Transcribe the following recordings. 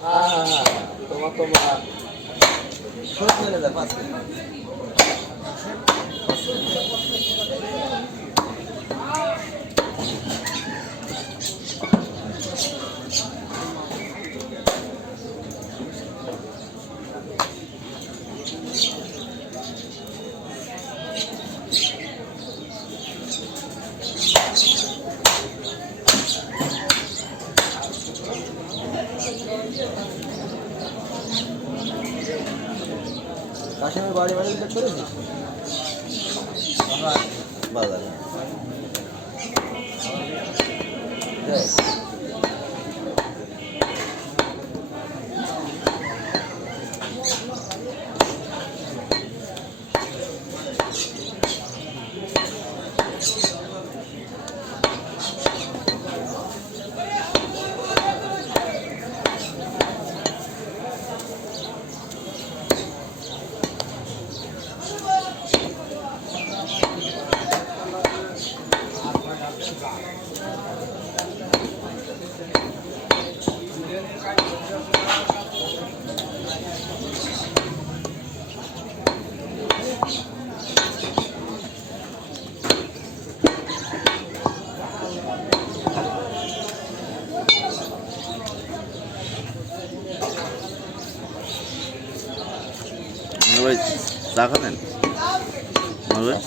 তোমার শোধ মেরে দেয় 5 মিনিট। কাশিমের বাড়ি বাড়ি চেক করেছিস বাজারে ভাই চা খাবেন ভাই?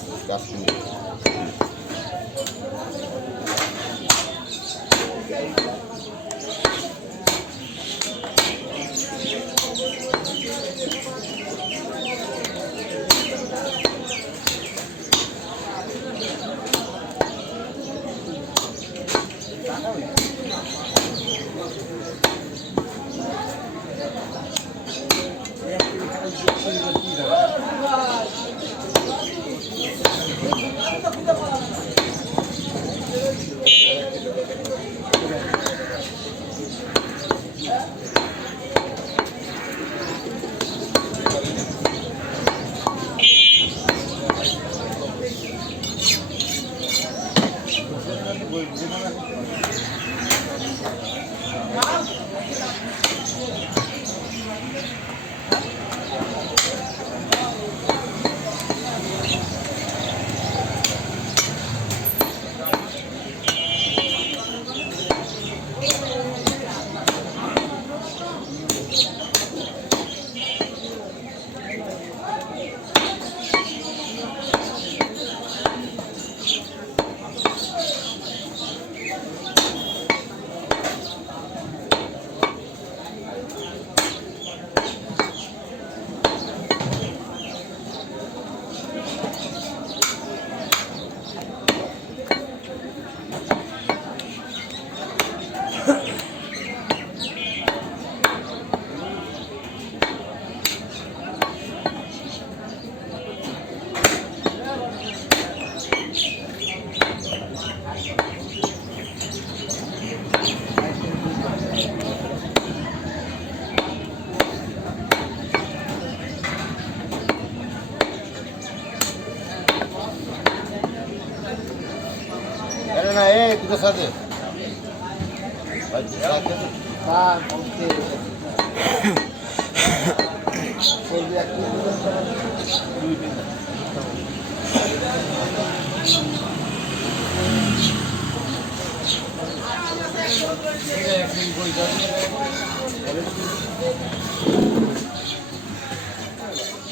না এ দুটো সাথে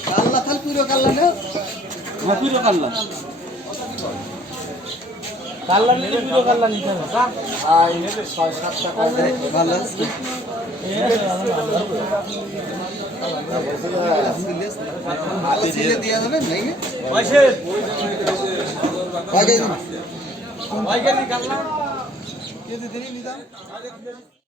কাল্লা থাল পুরো কাল্লা না পুরো কাল্লা কাল্লা নিলে পুরো কাল্লা নিতে হবে ভাই 6-7 টাকা ভালো আছে সিলে দিয়া যাবে নাই পয়সা আগে ভাই কে কাল্লা কে দিদি নিদাম